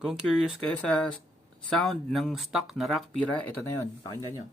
Kung curious kayo sa sound ng stock na Rock Pira, ito na yun. Pakinggan nyo.